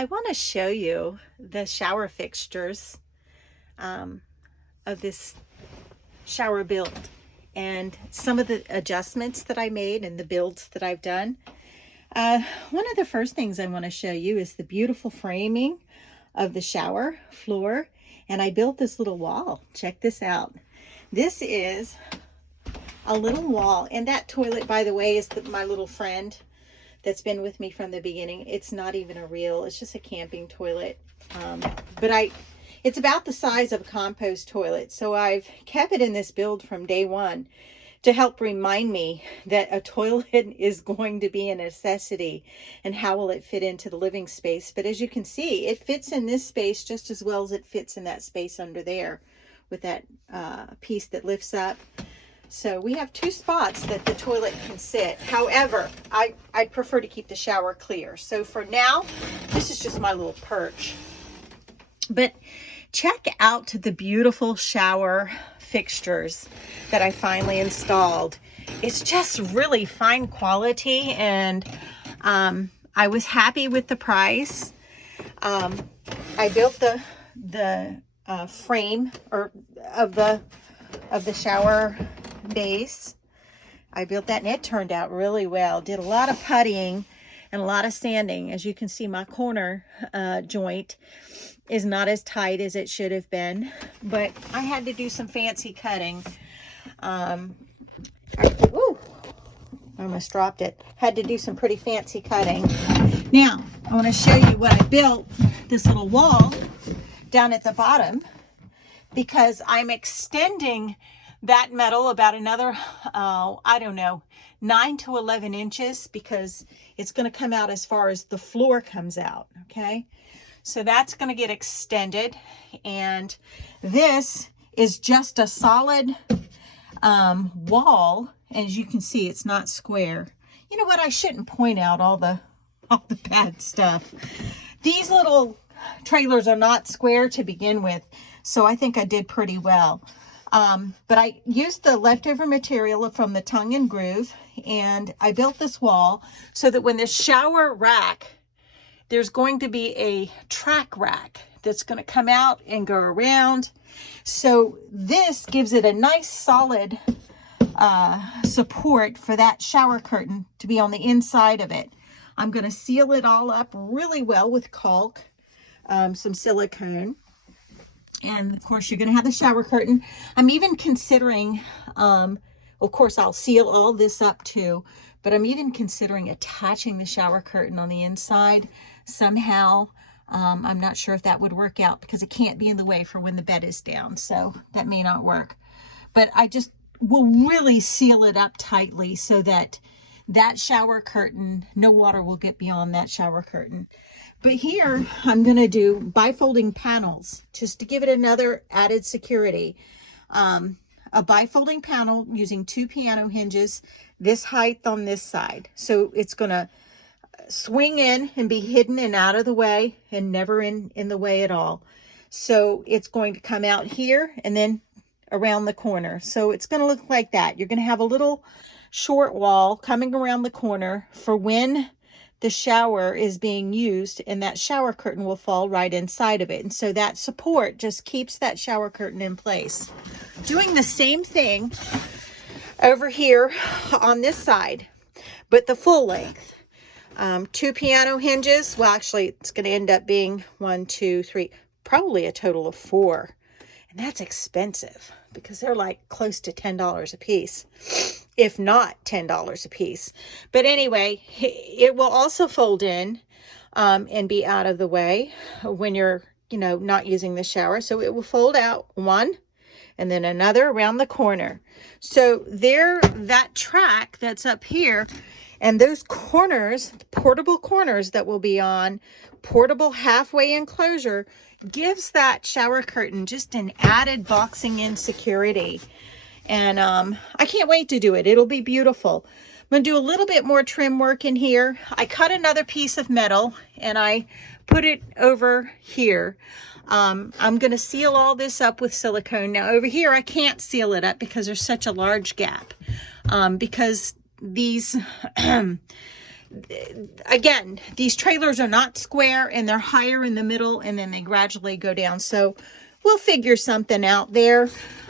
I want to show you the shower fixtures of this shower build and some of the adjustments that I made and the builds that I've done. One of the first things I want to show you is the beautiful framing of the shower floor, and I built this little wall. Check this out. This is a little wall, and that toilet, by the way, is my little friend that's been with me from the beginning. It's not even a real, it's just a camping toilet. But it's about the size of a compost toilet. So I've kept it in this build from day one to help remind me that a toilet is going to be a necessity, and how will it fit into the living space. But as you can see, it fits in this space just as well as it fits in that space under there with that piece that lifts up. So we have two spots that the toilet can sit. However, I'd prefer to keep the shower clear. So for now, this is just my little perch. But check out the beautiful shower fixtures that I finally installed. It's just really fine quality, and I was happy with the price. I built the frame of the shower base. I built that, and it turned out really well. Did a lot of puttying and a lot of sanding. As you can see, my corner joint is not as tight as it should have been, but I had to do some fancy cutting. I almost dropped it. Had to do some pretty fancy cutting. Now, I want to show you what I built, this little wall down at the bottom, because I'm extending that metal about another, I don't know, 9 to 11 inches, because it's going to come out as far as the floor comes out, okay? So that's going to get extended, and this is just a solid wall. As you can see, it's not square. You know what? I shouldn't point out all the bad stuff. These little trailers are not square to begin with, so I think I did pretty well. But I used the leftover material from the tongue and groove, and I built this wall so that when the shower rack, there's going to be a track rack that's going to come out and go around. So this gives it a nice solid support for that shower curtain to be on the inside of it. I'm going to seal it all up really well with caulk, some silicone. And of course, you're going to have the shower curtain. I'm even considering, of course, I'll seal all this up too, but I'm even considering attaching the shower curtain on the inside somehow. I'm not sure if that would work out, because it can't be in the way for when the bed is down. So that may not work. But I just will really seal it up tightly so that that shower curtain, no water will get beyond that shower curtain. But here I'm going to do bifolding panels just to give it another added security. A bifolding panel using 2 piano hinges, this height on this side. So it's going to swing in and be hidden and out of the way, and never in the way at all. So it's going to come out here and then around the corner. So it's going to look like that. You're going to have a little short wall coming around the corner for when the shower is being used, and that shower curtain will fall right inside of it. And so that support just keeps that shower curtain in place. Doing the same thing over here on this side, but the full length. 2 piano hinges. Well, actually, it's going to end up being 1, 2, 3, probably a total of 4. And that's expensive, because they're like close to $10 a piece, if not $10 a piece. But anyway, it will also fold in and be out of the way when you're, not using the shower. So it will fold out one and then another around the corner. So that track that's up here, and those corners, portable corners that will be on, portable halfway enclosure, gives that shower curtain just an added boxing in security. And I can't wait to do it. It'll be beautiful. I'm going to do a little bit more trim work in here. I cut another piece of metal and I put it over here. I'm going to seal all this up with silicone. Now over here, I can't seal it up because there's such a large gap. Because these again, these trailers are not square, and they're higher in the middle, and then they gradually go down. So we'll figure something out there.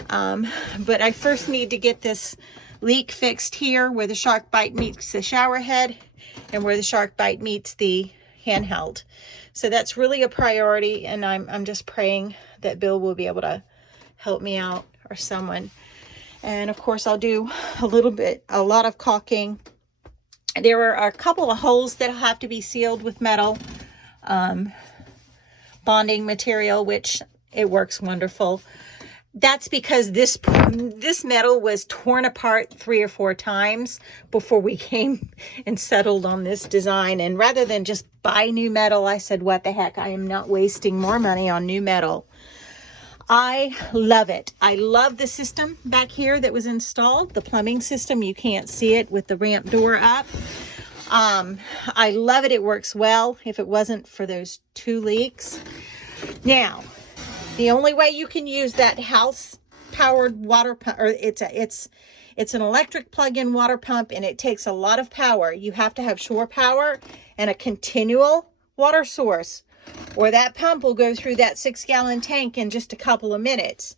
But I first need to get this leak fixed here where the shark bite meets the shower head and where the shark bite meets the handheld. So that's really a priority, and I'm just praying that Bill will be able to help me out, or someone. And of course I'll do a lot of caulking. There are a couple of holes that have to be sealed with metal bonding material, which it works wonderful. That's because this metal was torn apart 3 or 4 times before we came and settled on this design. And rather than just buy new metal, I said, what the heck, I am not wasting more money on new metal. I love it. I love the system back here that was installed, the plumbing system. You can't see it with the ramp door up. I love it. It works well if it wasn't for those 2 leaks. Now, the only way you can use that house-powered water pump, or it's an electric plug-in water pump, and it takes a lot of power. You have to have shore power and a continual water source, or that pump will go through that 6-gallon tank in just a couple of minutes.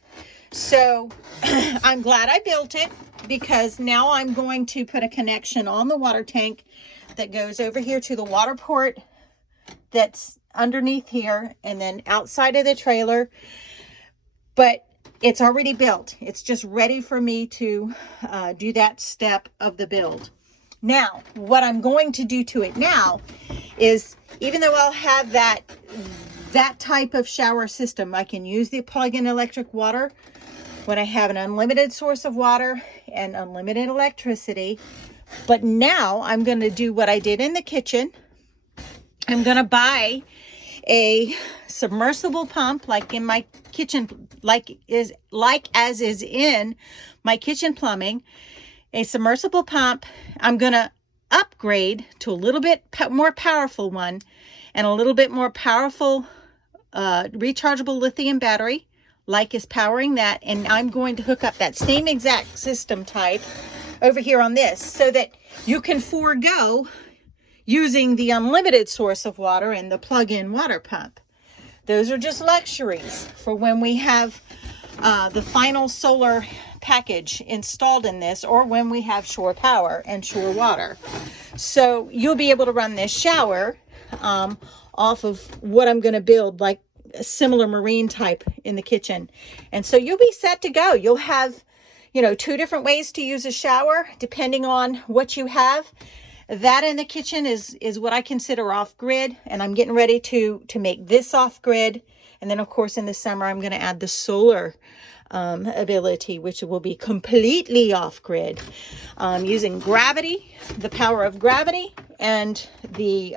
So I'm glad I built it, because now I'm going to put a connection on the water tank that goes over here to the water port that's underneath here, and then outside of the trailer. But it's already built. It's just ready for me to do that step of the build. Now, what I'm going to do to it now is, even though I'll have that type of shower system, I can use the plug-in electric water when I have an unlimited source of water and unlimited electricity. But now I'm going to do what I did in the kitchen. I'm going to buy a submersible pump, like in my kitchen, as is in my kitchen plumbing, a submersible pump. I'm going to upgrade to a little bit more powerful one, and a little bit more powerful rechargeable lithium battery, like is powering that. And I'm going to hook up that same exact system type over here on this, so that you can forego using the unlimited source of water and the plug-in water pump. Those are just luxuries for when we have the final solar package installed in this, or when we have shore power and shore water. So you'll be able to run this shower off of what I'm going to build, like a similar marine type in the kitchen. And so you'll be set to go. You'll have, 2 different ways to use a shower depending on what you have. That in the kitchen is what I consider off-grid, and I'm getting ready to make this off-grid. And then, of course, in the summer, I'm going to add the solar ability, which will be completely off-grid, using gravity, the power of gravity, and the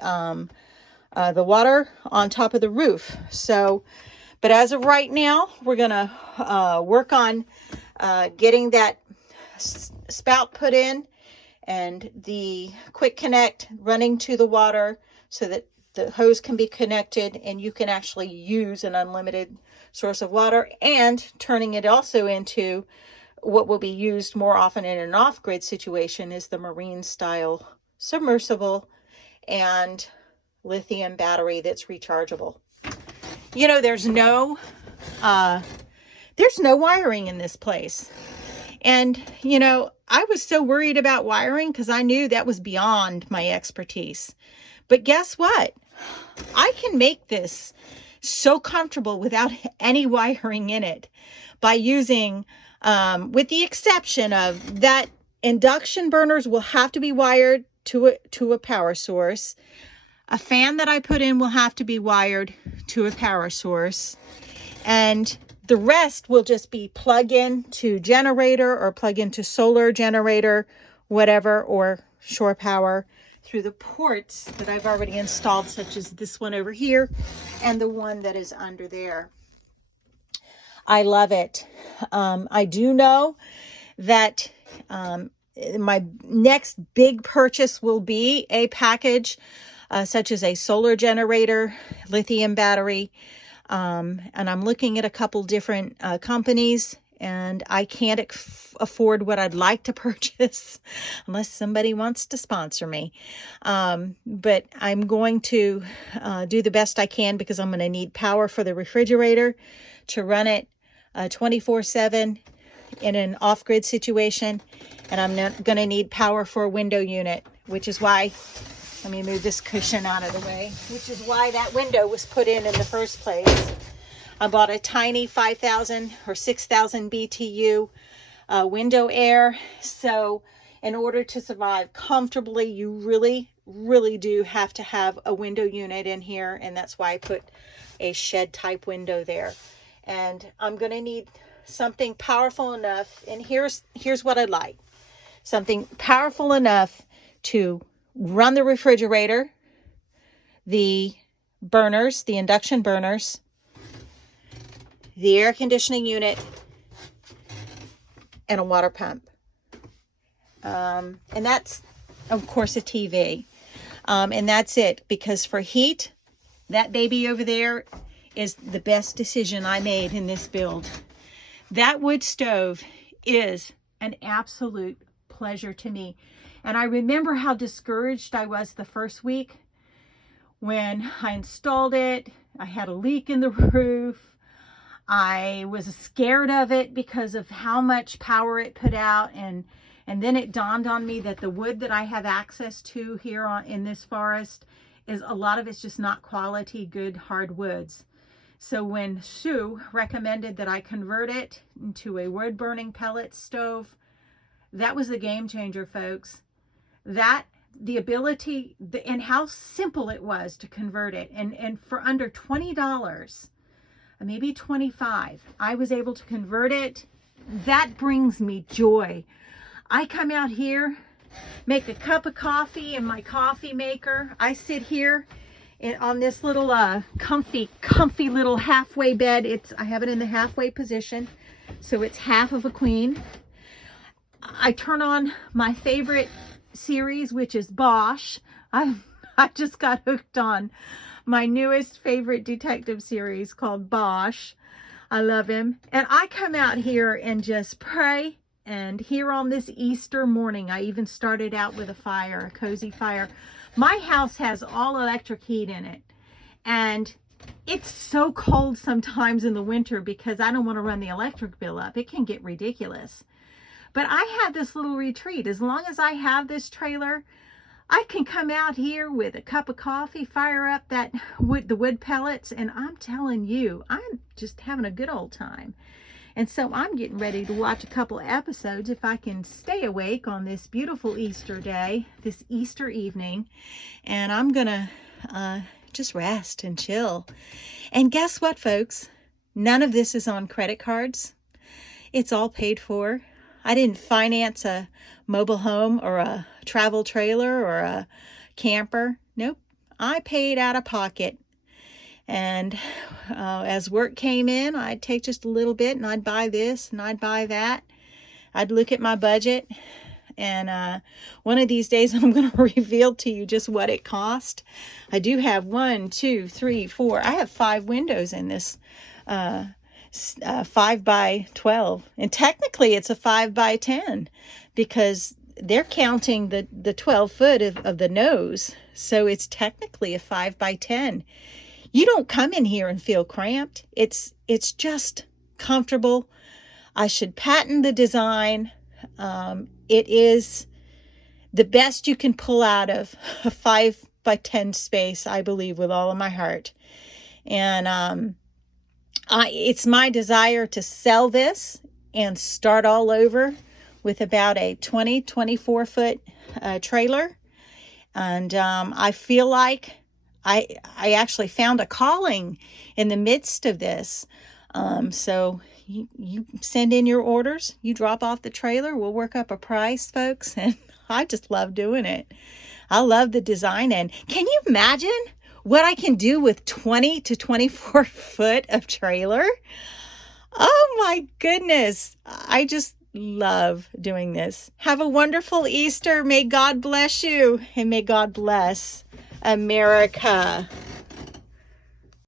water on top of the roof. So, but as of right now, we're going to work on getting that spout put in, and the quick connect running to the water, so that the hose can be connected and you can actually use an unlimited source of water, and turning it also into what will be used more often in an off-grid situation is the marine style submersible and lithium battery that's rechargeable. There's no wiring in this place. And, I was so worried about wiring because I knew that was beyond my expertise. But guess what? I can make this so comfortable without any wiring in it by using, with the exception of that, induction burners will have to be wired to a power source. A fan that I put in will have to be wired to a power source. And the rest will just be plug in to generator, or plug into solar generator, whatever, or shore power through the ports that I've already installed, such as this one over here and the one that is under there. I love it. I do know that my next big purchase will be a package such as a solar generator, lithium battery, and I'm looking at a couple different companies, and I can't afford what I'd like to purchase unless somebody wants to sponsor me. But I'm going to do the best I can, because I'm going to need power for the refrigerator to run it 24/7 in an off-grid situation. And I'm not going to need power for a window unit, which is why, let me move this cushion out of the way, which is why that window was put in the first place. I bought a tiny 5,000 or 6,000 BTU window air. So in order to survive comfortably, you really, really do have to have a window unit in here. And that's why I put a shed type window there. And I'm going to need something powerful enough. And here's what I'd like. Something powerful enough to run the refrigerator, the burners, the induction burners, the air conditioning unit, and a water pump. And that's, of course, a TV. And that's it, because for heat, that baby over there is the best decision I made in this build. That wood stove is an absolute pleasure to me. And I remember how discouraged I was the first week when I installed it. I had a leak in the roof. I was scared of it because of how much power it put out, and then it dawned on me that the wood that I have access to here in this forest is a lot of it's just not quality, good hardwoods. So when Sue recommended that I convert it into a wood burning pellet stove, that was the game changer, folks. The ability and how simple it was to convert it, and for under $20, maybe $25, I was able to convert it. That brings me joy. I come out here, make a cup of coffee in my coffee maker. I sit here on this little comfy little halfway bed. I have it in the halfway position, so it's half of a queen. I turn on my favorite series, which is Bosch. I just got hooked on my newest favorite detective series called Bosch. I love him. And I come out here and just pray. And here on this Easter morning, I even started out with a fire, a cozy fire. My house has all electric heat in it. And it's so cold sometimes in the winter because I don't want to run the electric bill up. It can get ridiculous. But I have this little retreat. As long as I have this trailer, I can come out here with a cup of coffee, fire up the wood pellets, and I'm telling you, I'm just having a good old time. And so I'm getting ready to watch a couple episodes if I can stay awake on this beautiful Easter day, this Easter evening. And I'm going to just rest and chill. And guess what, folks? None of this is on credit cards. It's all paid for. I didn't finance a mobile home or a travel trailer or a camper. Nope. I paid out of pocket. And as work came in, I'd take just a little bit and I'd buy this and I'd buy that. I'd look at my budget, and one of these days I'm going to reveal to you just what it cost. I do have 1, 2, 3, 4. I have 5 windows in this 5 by 12, and technically it's a 5 by 10 because they're counting the 12 foot of the nose, so it's technically a 5 by 10. You don't come in here and feel cramped. It's just comfortable. I should patent the design. It is the best you can pull out of a 5 by 10 space, I believe, with all of my heart. And it's my desire to sell this and start all over with about a 24 foot trailer. And I feel like I actually found a calling in the midst of this. So you send in your orders, you drop off the trailer, we'll work up a price, folks. And I just love doing it. I love the design. And can you imagine what I can do with 20 to 24 foot of trailer? Oh my goodness. I just love doing this. Have a wonderful Easter. May God bless you, and may God bless America.